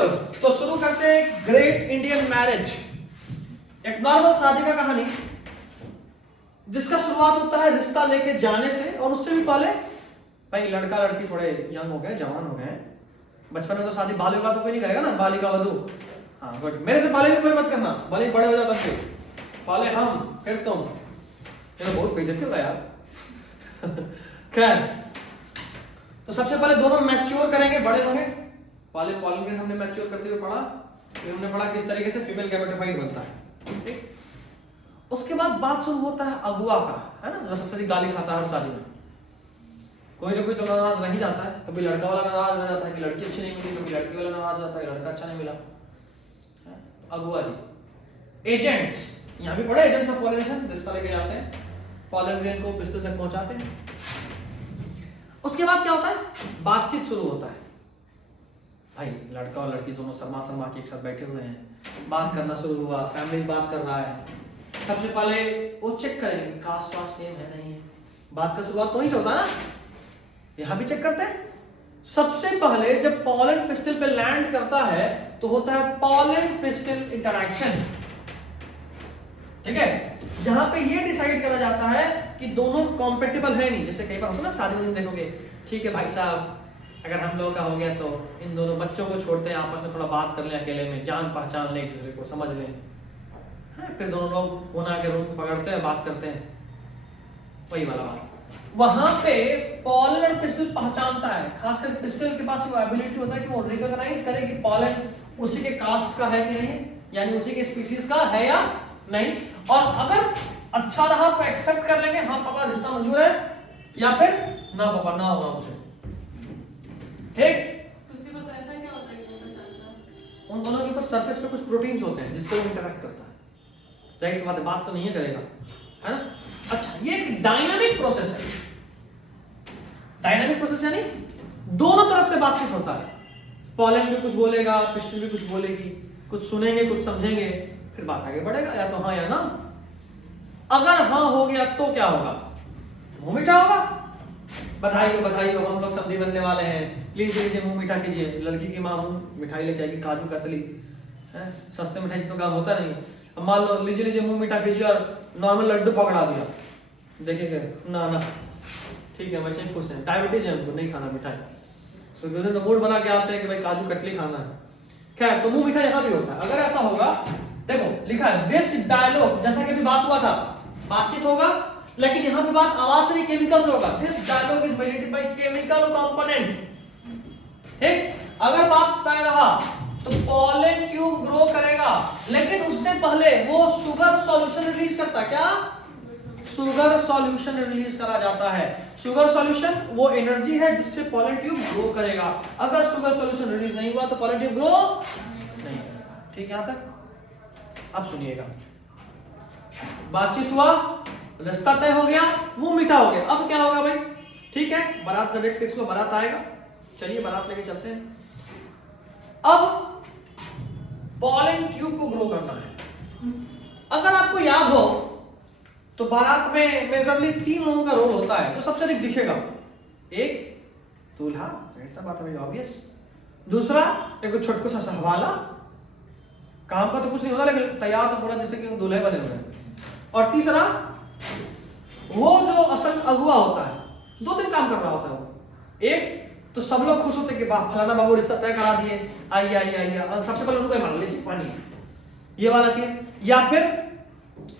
चलो तो शुरू करते हैं ग्रेट इंडियन मैरिज। एक नॉर्मल शादी का कहानी जिसका शुरुआत होता है रिश्ता लेके जाने से, और उससे भी पहले भाई लड़का लड़की थोड़े यंग हो गए, जवान हो गए। बचपन में तो शादी बाल विवाह तो कोई नहीं करेगा ना, बालिका वधू। हाँ गुड, मेरे से पहले भी कोई मत करना, भले ही बड़े हो जाओ तब पहले हम फिर तुम। ये तो बहुत बेइज्जती होगा यार। खैर, तो सबसे पहले दोनों मैच्योर करेंगे, बड़े होंगे। पहले पॉलिन ग्रेन हमने मैच्योर करते हुए पढ़ा, फिर हमने पढ़ा किस तरीके से फीमेल गैमेटोफाइट बनता है। ठीक, उसके बाद बात शुरू होता है अगुआ का, है ना, जो सबसे अधिक गाली खाता है हर शादी में। कोई ना कोई तो नाराज नहीं जाता है, कभी लड़का वाला नाराज हो जाता है कि लड़की अच्छी नहीं मिली, कभी लड़की वाला नाराज हो जाता है लड़का अच्छा नहीं मिला। अगुआ जी। एजेंट्स, यहाँ भी पढ़े एजेंट्स ऑफ पॉलिनेशन, रिश्ता लेके जाते हैं, पॉलन ग्रेन को पिस्टल तक पहुंचाते हैं। उसके बाद क्या होता है, बातचीत शुरू होता है। भाई लड़का और लड़की दोनों शर्मा शर्मा के एक साथ बैठे हुए हैं, बात करना शुरू हुआ, फैमिली बात कर रहा है। सबसे पहले वो चेक करेंगे कास्ट वास्ट सेम है नहीं है। बात का शुरुआत तो वहीं से होता है ना, यहां भी चेक करते हैं। सबसे पहले जब पॉलन पिस्टल पे लैंड करता है तो होता है पॉलन पिस्टल इंटरैक्शन। ठीक है, जहां पे ये डिसाइड करा जाता है कि दोनों कॉम्पेटिबल है नहीं। जैसे कई बार होता है ना शादी में देखोगे, ठीक है भाई साहब अगर हम लोग का हो गया तो इन दोनों बच्चों को छोड़ते हैं, आपस में थोड़ा बात कर लें अकेले में, जान पहचान लें, एक दूसरे को समझ लें। फिर दोनों लोग कोना के रूम पकड़ते हैं, बात करते हैं, वही वाला बात। वहां पे पॉलन और पिस्टल पहचानता है, खासकर पिस्टल के पास वो एबिलिटी होता है कि वो रिकॉग्नाइज करे कि पॉलन उसी के कास्ट का है कि नहीं, यानी उसी के स्पीसीज का है या नहीं। और अगर अच्छा रहा तो एक्सेप्ट कर लेंगे, हाँ पापा रिश्ता मंजूर है, या फिर ना पापा ना होगा मुझे। ठीक, उसके बाद ऐसा क्या होता है कि वो पहचानता है? उन दोनों के ऊपर सरफेस पे कुछ प्रोटीन्स होते हैं जिससे वो इंटरेक्ट करता है। जाहिर सी बात है, बात तो नहीं करेगा, है ना। अच्छा, ये एक डायनामिक प्रोसेस है। डायनामिक प्रोसेस यानी दोनों तरफ से बातचीत होता है। पॉलन भी कुछ बोलेगा, पिस्टल भी कुछ बोलेगी, कुछ सुनेंगे कुछ समझेंगे, फिर बात आगे बढ़ेगा, या तो हाँ या ना। अगर हाँ हो गया तो क्या होगा, मुंह मीठा होगा। बधाई हो बधाई हो, हम लोग समधी बनने वाले हैं, प्लीज लीजिए मुंह मीठा कीजिए। लड़की की माँ मुंह मिठाई लेके आएगी, काजू कतली, सस्ते मिठाई से तो काम होता नहीं। अब मान लो लीजिए लीजिए मुंह मीठा कीजिए और नॉर्मल लड्डू पकड़ा दिया, देखेंगे ना ना ठीक है वैसे खुश हैं, डायबिटीज है हमको नहीं खाना मिठाई, तो मूड बना के आते हैं कि भाई काजू कतली खाना है। खैर, तो मुंह मीठा यहाँ भी होता है। अगर ऐसा होगा, देखो लिखा है दिस डायलॉग, जैसा कि अभी बात हुआ था, बातचीत होगा, लेकिन यहाँ पे बात आवाज से नहीं केमिकल से होगा। This dialogue is mediated by chemical component. ठीक, अगर बात तय रहा तो पॉलन ट्यूब ग्रो करेगा, लेकिन उससे पहले वो शुगर सॉल्यूशन रिलीज करता। क्या शुगर सॉल्यूशन रिलीज करा जाता है। शुगर सॉल्यूशन वो एनर्जी है जिससे पॉलन ट्यूब ग्रो करेगा। अगर शुगर सॉल्यूशन रिलीज नहीं हुआ तो पॉलन ट्यूब ग्रो नहीं करेगा। ठीक, यहां तक अब सुनिएगा। बातचीत हुआ, रिश्ता तय हो गया, मुंह मीठा हो गया। अब क्या होगा भाई, ठीक है बारात का डेट फिक्स हुआ, बारात आएगा, चलिए बारात लेके चलते हैं। अब पॉलन ट्यूब को ग्रो करना है। अगर आपको याद हो तो बारात में मेजरली 3 लोगों का रोल होता है जो सबसे अधिक दिखेगा। एक दूल्हा, ऐसा बात है ऑब्वियस। दूसरा एक छोटकू सा सहवाला, काम का तो कुछ नहीं होता लेकिन तैयार तो पूरा जैसे कि दूल्हे बने हुए हैं। और तीसरा वो जो असल अगुआ होता है, 2-3 काम कर रहा होता है वो। एक तो सब लोग खुश होते कि फलाना बाबू रिश्ता तय करा दिए, आइए आइए आइए, सबसे पहले उनको मान लीजिए पानी ये वाला चाहिए। या फिर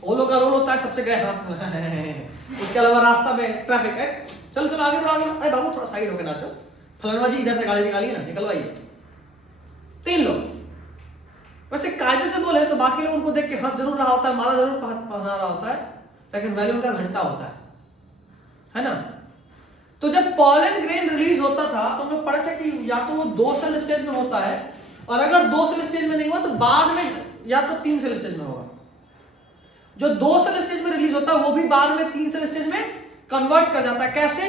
वो लोग का रोल होता है सबसे गए हाथ। उसके अलावा रास्ता में ट्रैफिक है, चलो चलो आगे बढ़ो आगे, अरे बाबू थोड़ा साइड होके नाचो, फलाना जी इधर से गाड़ी निकालिए ना, निकलवाइए। 3 लोग। वैसे कायदे से बोले तो बाकी लोग उनको देख के हंस जरूर रहा होता है, माला जरूर पहना रहा होता है, लेकिन वैल्यू उनका घंटा होता है ना। तो जब पॉलन ग्रेन रिलीज होता था तो हम लोग पढ़े थे कि या तो वो 2 सेल स्टेज में होता है, और अगर 2 सेल स्टेज में नहीं हुआ तो बाद में या तो 3 सेल स्टेज में होगा। जो 2 सेल स्टेज में रिलीज होता है वो भी बाद में 3 सेल स्टेज में कन्वर्ट कर जाता है। कैसे,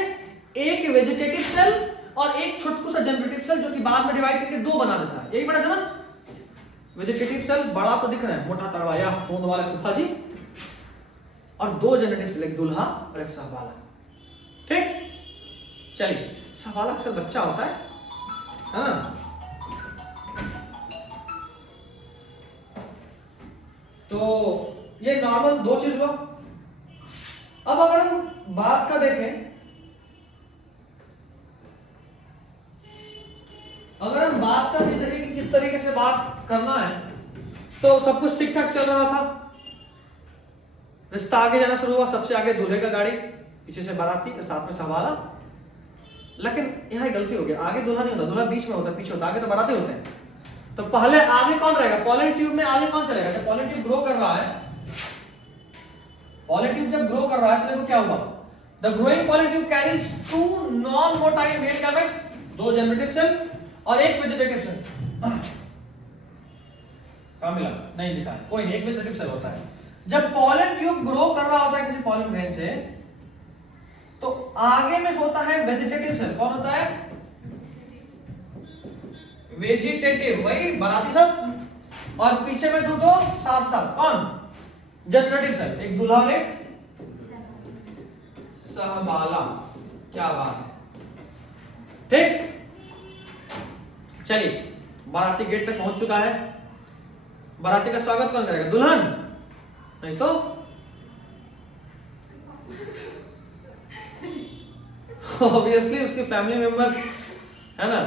एक वेजिटेटिव सेल और एक छोटकू सा जनरेटिव सेल, जो कि बाद में डिवाइड करके 2 बना देता है। यही पढ़ा था ना। वेजिटेटिव सेल बड़ा तो दिख रहा है, मोटा तगड़ा या तोंद वाले फूफा जी, और 2 जनरेटिव सेल, एक दूल्हा और एक सहवाला। ठीक, चलिए सहवाला अक्सर बच्चा होता है ना। तो ये नॉर्मल दो चीज हुआ। अब अगर हम बात का देखें, अगर हम बात का चीज देखें कि किस तरीके से बात करना है, तो सब कुछ ठीक ठाक चल रहा था। रिश्ता आगे जाना शुरू हुआ, सबसे आगे दूल्हे का गाड़ी, पीछे से बाराती के साथ में सवाला। लेकिन यहाँ गलती हो गई, आगे दूल्हा नहीं होता, दूल्हा बीच में होता, पीछे होता, आगे तो बाराती होते हैं। तो पहले आगे कौन रहेगा? पॉलन ट्यूब में आगे कौन चलेगा? जब पॉलन ट्यूब ग्रो कर रहा है, पॉलन ट्यूब जब ग्रो कर रहा है तो देखो क्या हुआ, the growing pollen tube carries 2 non motile male gamete, 2 generative cell और 1 वेजिटेटिव सेल। कहां मिला? नहीं दिखा है, कोई नहीं, 1 वेजिटेटिव सेल होता है। जब पॉलन ट्यूब ग्रो कर रहा होता है किसी पॉलन ग्रेन से, तो आगे में होता है वेजिटेटिव सेल। कौन होता है? वेजिटेटिव, वही बाराती सब, और पीछे में दो साथ साथ कौन? जनरेटिव सेल, एक दूल्हा और एक सहबाला। क्या बात है, ठीक। चलिए, बाराती गेट तक पहुंच चुका है। बाराती का स्वागत कौन करेगा? दुल्हन, नहीं तो ऑब्वियसली उसके फैमिली मेंबर्स, है ना,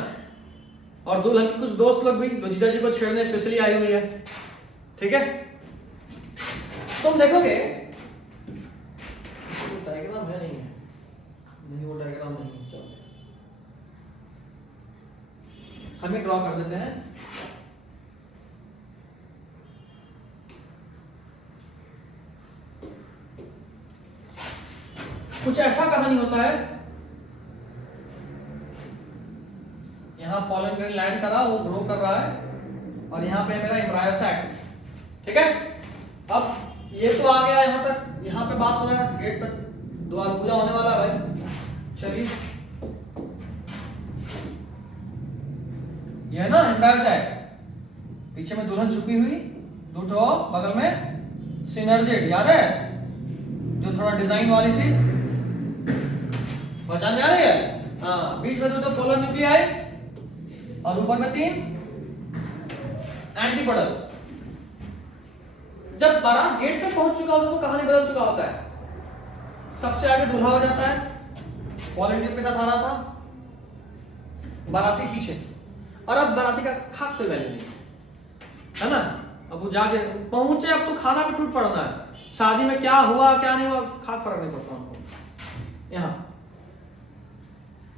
और दुल्हन के कुछ दोस्त लोग भी जो जीजा जी को छेड़ने स्पेशली आई हुई है। ठीक है, तुम देखोगे डायग्राम है, नहीं है, नहीं वो डायग्राम नहीं है। चलो हम ड्रॉ कर देते हैं। कुछ ऐसा कहानी होता है, यहां पॉलन ग्रेन लैंड करा, वो ग्रो कर रहा है, और यहां पे मेरा एम्ब्रायो सैक। ठीक है, अब ये तो आ गया यहां तक, यहां पे बात हो रहा है, गेट पर द्वार पूजा होने वाला है भाई। चलिए, ये है ना एम्ब्रायो सैक, पीछे में दुल्हन छुपी हुई, दूठो बगल में सिनर्जिड, याद है जो थोड़ा डिजाइन वाली थी, पहचान में आ रही है? हाँ, बीच में दो पोलर न्यूक्लियाई और ऊपर में 3 एंटीपोडल। जब बारात गेट तक पहुंच चुका होता है तो कहानी बदल चुका होता है। सबसे आगे दूल्हा हो जाता है, पॉलन ट्यूब के साथ आ रहा था, बाराती पीछे, और अब बाराती का खाक कोई वैल्यू नहीं, है ना। अब वो जाके पहुंचे, अब तो खाना पे टूट पड़ना है, शादी में क्या हुआ क्या नहीं हुआ खाक फर्क नहीं पड़ता उनको। यहाँ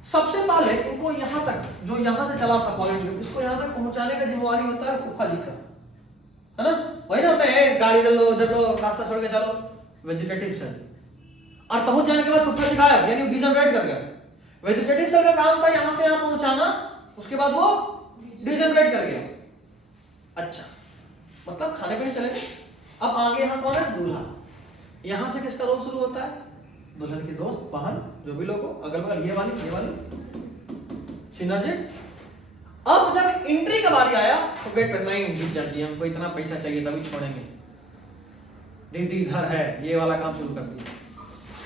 सबसे पहले इनको यहां तक, जो यहां से चला था पॉलन ट्यूब, इसको यहां तक पहुंचाने का जिम्मेवारी होता है फूफा जी का, है ना। वही ना होता है, गाड़ी इधर लो उधर लो, रास्ता छोड़ के चलो, वेजिटेटिव सेल, और पहुंच जाने के बाद फूफा जी गायब, यानी डिजनरेट कर गया। वेजिटेटिव सेल का काम था यहां से यहां पहुंचाना, उसके बाद वो डिजनरेट कर गया। अच्छा, मतलब खाने पीने चले गए। अब आगे यहां कौन है? दूल्हा। यहां से किसका रोल शुरू होता है? दुल्हन के दोस्त, बहन, जो भी लोग हो, अगल बगल, ये वाली सिनर्जिड। अब जब एंट्री का बारी आया तो गेट पर, नहीं जीजा जी हमको इतना पैसा चाहिए तभी छोड़ेंगे, दीदी इधर है, ये वाला काम शुरू करती है।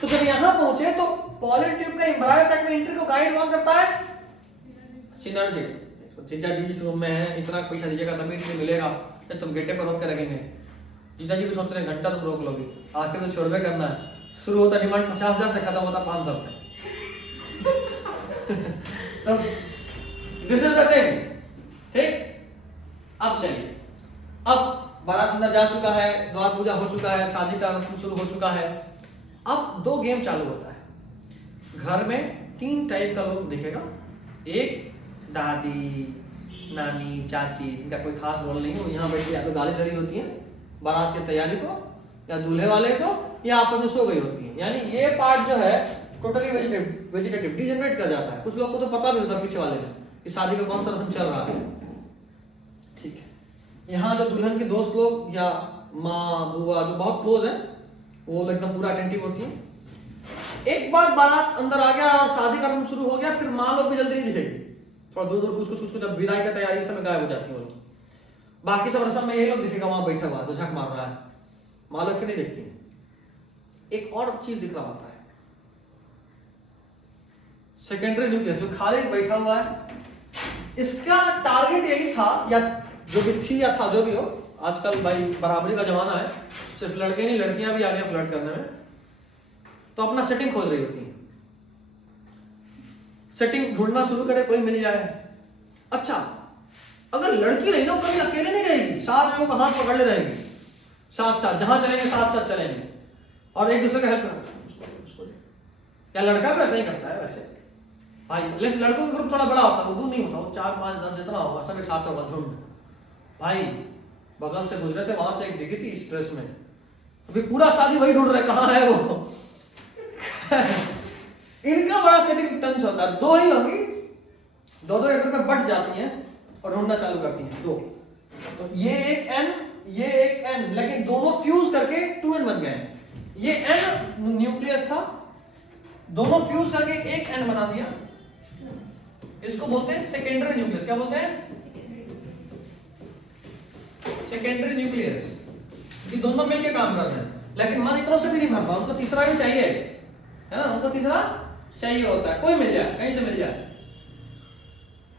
तो जब यहां पहुंचे तो पॉलन ट्यूब का एम्ब्रायो सैक में एंट्री को गाइड कौन करता है? सिनर्जिड। जीजा जी इस रूम में है, इतना पैसा दीजिएगा तभी एंट्री मिलेगा, नहीं तुम गेटे पर रोक के रखेंगे। जीजा जी भी सोच रहे हैं घंटा तुम रोक लोगे, आखिर तो छोड़वे करना है। शुरू होता डिमांड 50,000 से, खत्म होता 500 रुपए। तो दिस इज द थिंग, ठीक। अब चलिए, अब बारात अंदर जा चुका है, द्वार पूजा हो चुका है, शादी का रस्म शुरू हो चुका है। अब 2 गेम चालू होता है। घर में 3 टाइप का लोग दिखेगा, एक दादी, नानी, चाची, इनका कोई खास रोल नहीं हो, यहाँ बैठ के या तो गाली धरी होती है बारात की तैयारी को, या दूल्हे वाले को, या आपस में सो गई होती है। यानी ये पार्ट जो है टोटली वेजिटेटिव डिजनरेट कर जाता है। कुछ लोग को तो पता भी होता है पीछे वाले में कि शादी का कौन सा रस्म चल रहा है। ठीक है, यहाँ जो दुल्हन के दोस्त लोग या माँ बुआ जो बहुत क्लोज है, वो एकदम पूरा अटेंटिव होती है। एक बार बारात अंदर आ गया और शादी का रस्म शुरू हो गया, फिर माँ लोग भी जल्दी नहीं दिखेगी, थोड़ा दूर दूर कुछ जब विदाई का तैयारी समय गायब हो जाती है वो लोग। बाकी सब रस्म में यही लोग दिखेगा वहां बैठा हुआ जो झक मार रहा है, माँ लोग फिर नहीं देखती। एक और चीज दिख रहा होता है, सेकेंडरी न्यूक्लियस जो खाली बैठा हुआ है, इसका टारगेट यही था, या जो भी थी या था जो भी हो, आजकल भाई बराबरी का जमाना है, सिर्फ लड़के नहीं लड़कियां भी आ गए फ्लर्ट करने में, तो अपना सेटिंग खोज रही होती है, सेटिंग ढूंढना शुरू करे, कोई मिल जाए। अच्छा अगर लड़की रही ना कभी अकेले नहीं रहेगी, 7 लोगों का हाथ पकड़ ले रहेगी, साथ साथ जहां चलेंगे साथ साथ चलेंगे और एक दूसरे का हेल्प करेंगे। या लड़का भी ऐसा ही करता है वैसे भाई, लेकिन लड़कों का ग्रुप थोड़ा बड़ा होता है, वो दूर नहीं होता, वो 4 5 10 जितना होगा सब एक साथ होगा झुंड। भाई बगल से गुजरे थे, वहां से एक दिखी थी इस ड्रेस में, अभी पूरा शादी वही ढूंढ रहे कहाँ है वो। इनका बड़ा सेटिंग टेंस होता है, 2 ही होगी, 2 एक ग्रुप में बट जाती हैं और ढूंढना चालू करती हैं 2। तो ये एक एन, ये एक एन, लेकिन दोनों फ्यूज करके 2n बन गए। ये एन न्यूक्लियस था, दोनों फ्यूज करके एक एन बना दिया, इसको बोलते हैं सेकेंडरी न्यूक्लियस। क्या बोलते हैं? Secondary nucleus. ये दोनों मिलके काम कर रहे हैं, लेकिन मन इतना से भी नहीं भरता, उनको तीसरा भी चाहिए, है ना, उनको तीसरा चाहिए होता है, कोई मिल जाए कहीं से मिल जाए।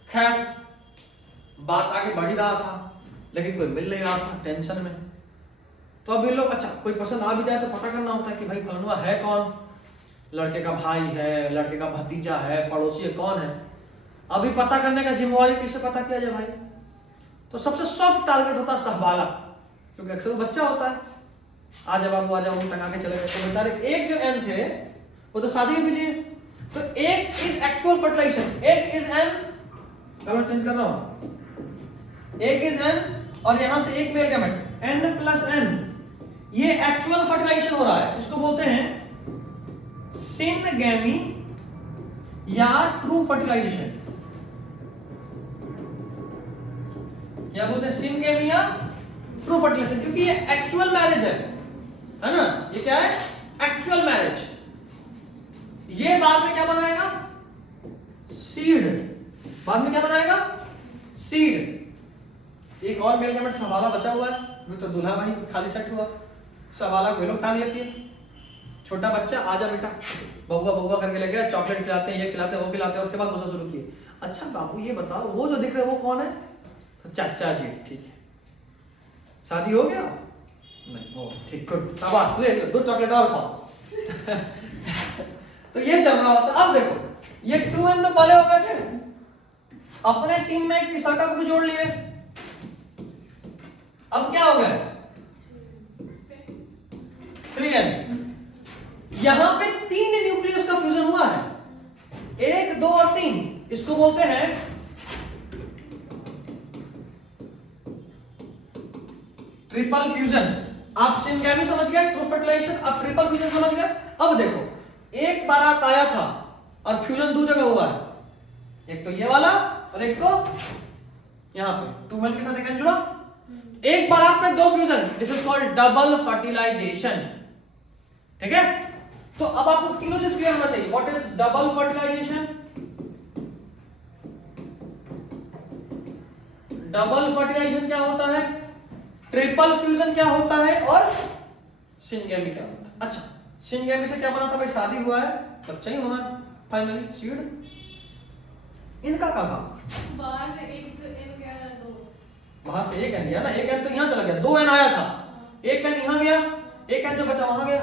खैर बात आगे बढ़ ही रहा था, लेकिन कोई मिल नहीं रहा था, टेंशन में। तो अब ये लोग अच्छा कोई पसंद आ भी जाए तो पता करना होता है कि भाई फलनुआ है कौन, लड़के का भाई है, लड़के का भतीजा है, पड़ोसी है, कौन है। अभी पता करने का जिम्मेवारी कैसे पता किया जाए भाई? तो सबसे सॉफ्ट टारगेट होता है सहबाला, क्योंकि अक्सर वो बच्चा होता है, आ जा बाबू आ जा, वो टंगा के चले गए। तो बेचारे एक जो एन थे वो तो शादी भी जी, तो एक इज एक्चुअल फर्टिलाइजेशन, एक इज एन, कलर चेंज कर रहा हूं, एक इज एन और यहां से एक male gamete N plus N, ये एक्चुअल फर्टिलाइजेशन हो रहा है, इसको बोलते हैं सिनगैमी या ट्रू फर्टिलाइजेशन। क्या बोलते हैं? सिनगैमी या ट्रू फर्टिलाइजेशन, क्योंकि ये एक्चुअल मैरिज है ना, ये क्या है? Actual marriage. ये बाद में क्या बनाएगा? सीड। बाद में क्या बनाएगा? सीड। एक और मेल गैमेट सवाला बचा हुआ है, वो तो दूल्हा भाई खाली सेट हुआ, सवाला को लोग टांग लेती है। छोटा बच्चा आजा बेटा, बउआ बउआ करके ले गया, चॉकलेट खिलाते हैं, ये खिलाते हैं, वो खिलाते हैं, उसके बाद गुस्सा शुरू किए। अच्छा बाबू ये बताओ वो जो दिख रहे वो कौन है? तो चाचा जी। ठीक है, शादी हो गया? नहीं। ओ ठीक, गुड, शाबाश, ले लो 2 चॉकलेट और खाओ। तो ये चल रहा होता। अब देखो ये 2n तो पहले हो गए थे, अपने टीम में एक तीसरा को भी जोड़ लिए, अब क्या हो गया? 3n। यहां पे 3 न्यूक्लियस का फ्यूजन हुआ है, 1 2 और 3, इसको बोलते हैं ट्रिपल फ्यूजन। आप सिनगैमी समझ गए, ट्रू फर्टिलाइजेशन, अब ट्रिपल फ्यूजन समझ गए। अब देखो एक बारात आया था और फ्यूजन 2 जगह हुआ है, एक तो ये वाला और एक तो यहां पे 2n के साथ एक n जुड़ा, एक बारात में 2 fusion, this is called double fertilization. ठीक है, तो अब आपको तीनों चीज क्लियर होना चाहिए। What is double fertilization? Double fertilization क्या होता है, ट्रिपल फ्यूजन क्या होता है, और सिनगैमी क्या होता है। अच्छा सिनगैमी से क्या बना था भाई? शादी हुआ है, बच्चा ही होना है फाइनली, सीड। इनका क्या काम? बाहर से एक एन गया, 2 बाहर से एक एन गया ना, एक एन तो यहां चला गया, 2 एन आया था, एक एन यहां गया, एक एन जो बचा वहां गया।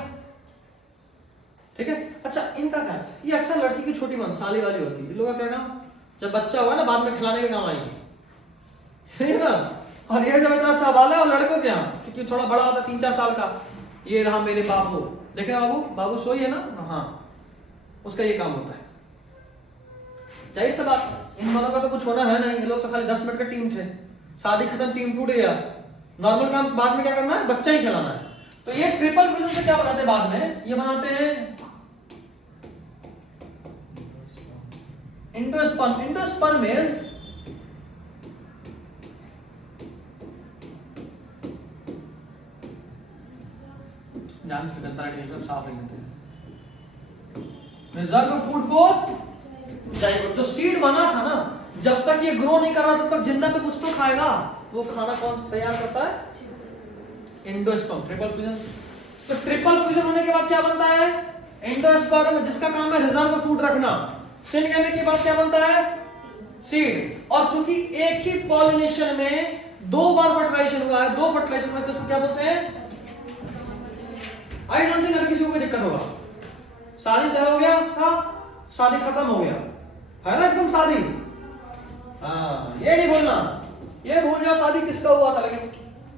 ठीक है, अच्छा इनका क्या? ये अक्सर लड़की की छोटी बहन साली वाली होती है, लोग क्या कहना, जब बच्चा हुआ ना बाद में खिलाने के काम आएगी, है ना। और ये जब इतना सवाल है, और लड़कों क्या, क्योंकि थोड़ा बड़ा होता 3 4 साल का, ये रहा मेरे बाबू, देख रहे बाबू, बाबू सोई है ना, हाँ उसका ये काम होता है। जाहिर सी बात इन दोनों का तो कुछ होना है नहीं, ये लोग तो खाली 10 मिनट का टीम थे, शादी खत्म, टीम टूट गया, नॉर्मल काम बाद में क्या करना है? बच्चा ही खिलाना है। तो ये ट्रिपल फ्यूजन से क्या बनाते हैं बाद में? ये बनाते हैं एंडोस्पर्म। एंडोस्पर्म इज जान से गंदा टेस्ट साफ नहीं होते, रिजर्व फूड फॉर जाइगोट। जो सीड बना था ना, जब तक ये ग्रो नहीं कर रहा तब तक जिंदा तो कुछ तो खाएगा, वो खाना कौन तैयार करता है? एंडोस्पर्म। ट्रिपल फ्यूजन, तो ट्रिपल फ्यूजन होने के बाद क्या बनता है? एंडोस्पर्म, जिसका काम है रिजर्व फूड रखना। सिनगैमी के बाद क्या बनता है? सीड। और चूंकि एक ही पॉलिनेशन में 2 बार फर्टिलाइजेशन फर्टिलाइजेशन हुआ है, 2 फर्टिलाइजेशन हुआ है, इसको क्या बोलते हैं? आई डोंट थिंक अभी किसी को कोई दिक्कत होगा। शादी तय हो गया था, शादी खत्म हो गया है ना, एकदम शादी। हाँ, ये नहीं भूलना, ये भूल जाओ शादी किसका हुआ था, लेकिन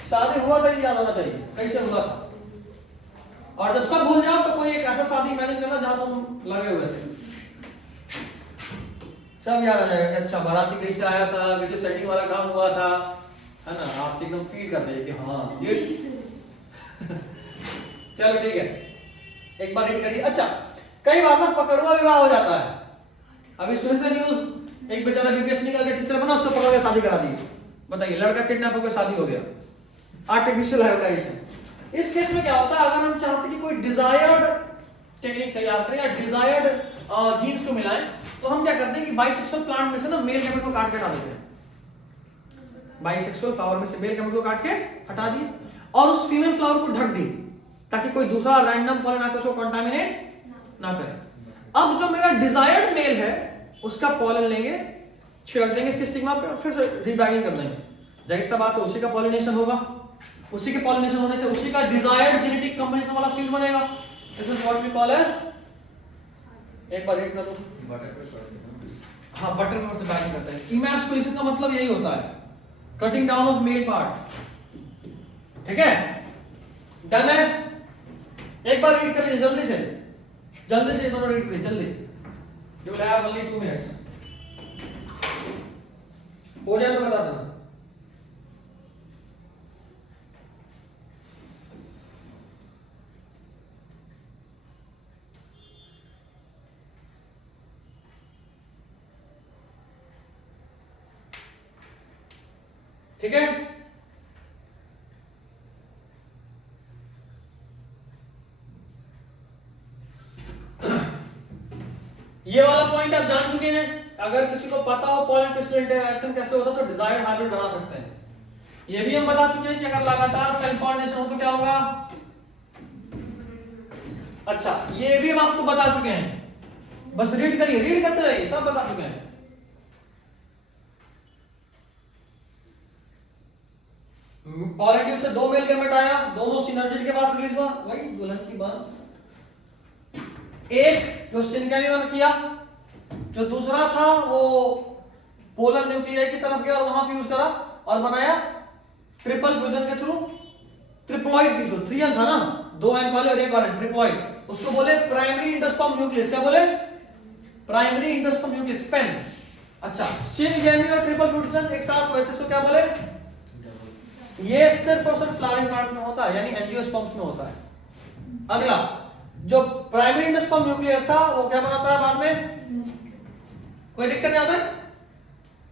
शादी हुआ था ये याद होना चाहिए, कैसे हुआ था। और जब सब भूल जाओ तो कोई एक ऐसा शादी इमेजिन करना जहां तुम लगे हुए थे, सब याद आ जाएगा कि अच्छा बाराती कैसे आया था, कैसे सेटिंग वाला काम हुआ था, है ना। आप एकदम फील कर रहे हैं कि हाँ ये चलो ठीक है, एक बार रीड करिए। अच्छा, कई बार ना पकड़ुआ विवाह हो जाता है। अभी सुने थे न्यूज, एक बेचारा बीपीएससी निकाल के टीचर बना, उसको पकड़ के शादी करा दी। बताइए, लड़का किडनैप होकर शादी हो गया, आर्टिफिशियल हाइब्रिडाइजेशन। इस केस में क्या होता है, अगर हम चाहते कि कोई डिजायर्ड टेक्निक तैयार करें या डिजायर्ड जीन्स को मिलाएं, तो हम क्या करते हैं कि बाइसेक्सुअल प्लांट में से ना मेल गैमेट को काट के हटा देते हैं। बाइसेक्सुअल फ्लावर में से मेल गैमेट को काट के हटा दिए और उस फीमेल फ्लावर को ढक दी, ताकि कोई दूसरा रैंडम पॉलन आकर उसको कंटामिनेट ना करे। अब जो मेरा डिजायर्ड मेल है उसका पॉलन लेंगे, छिड़क देंगे इसके स्टिग्मा पे और फिर से रीबैगिंग कर देंगे। जाहिर सी बात है उसी का पॉलिनेशन होगा, उसी के पॉलिनेशन होने से उसी का डिजायर्ड जेनेटिक कॉम्बिनेशन वाला सीड बनेगा। This is what we call as, एक बार रीड कर लो। हाँ, बटर पेपर से बैगिंग करते हैं। इमैस्कुलेशन का मतलब यही होता है, cutting down of male part. ठीक है, डन है। एक बार रीड कर लीजिए जल्दी से, जल्दी से दोनों रीड करिए जल्दी। You will have only 2 minutes. हो जाए तो बता देना। ठीक है, ये वाला पॉइंट आप जान चुके हैं। अगर किसी को पता हो पॉलन क्रिस्टल इंटरैक्शन कैसे होता है तो डिजायर्ड हाइब्रिड बना सकते हैं। ये भी हम बता चुके हैं कि अगर लगातार सेल्फ पॉलिनेशन हो तो क्या होगा। अच्छा, ये भी हम आपको बता चुके हैं, बस रीड करिए, रीड करते जाइए, सब बता चुके हैं। पॉलन ट्यूब से 2 मेल गैमेट आया, दोनों सिनर्जिड के पास रिलीज हुआ, वही दुल्हन की बात। एक जो सिनगैमी किया, जो दूसरा था वो पोलर न्यूक्लियाई की तरफ गया और वहां फ्यूज करा और बनाया ट्रिपल फ्यूजन के थ्रू ट्रिप्लॉइड टिश्यू। 3n था ना, 2n पहले और एक और ट्रिप्लॉइड, उसको बोले प्राइमरी इंडोस्पर्म न्यूक्लियस। क्या बोले? Primary endosperm nucleus, PEN. अच्छा, सिनगैमी और ट्रिपल फ्यूजन एक साथ, वैसे सो क्या बोले? ये स्टेर फोर्सन फ्लावरिंग प्लांट्स में होता है, यानी एंजियोस्पर्म्स में होता है। अगला जो प्राइमरी इंडोस्पर्म न्यूक्लियस था वो क्या बनाता है बाद में? कोई दिक्कत नहीं आता है?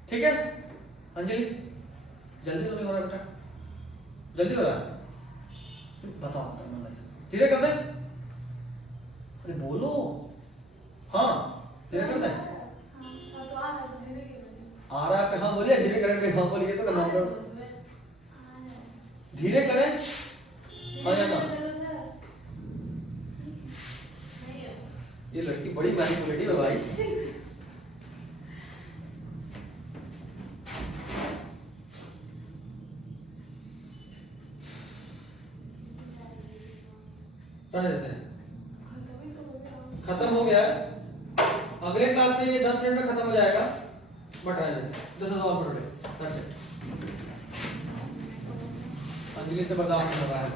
ठीक है अंजलि, जल्दी तो नहीं हो रहा बेटा, जल्दी हो रहा है, बताओ धीरे कर दे, अरे बोलो, हाँ धीरे कर दे। आ रहा है, हाँ बोलिए, धीरे करेंगे, हाँ बोलिए तो करना होगा, धीरे करें। हाँ या ना, ये लड़की बड़ी मैनिपुलेटिव है भाई। रहने देते हैं, खत्म हो गया है। अगले क्लास में ये 10 मिनट में खत्म हो जाएगा, बट रहने देते हैं। This is all for today, that's it. Anjali से बर्दाश्त नहीं हो रहा है।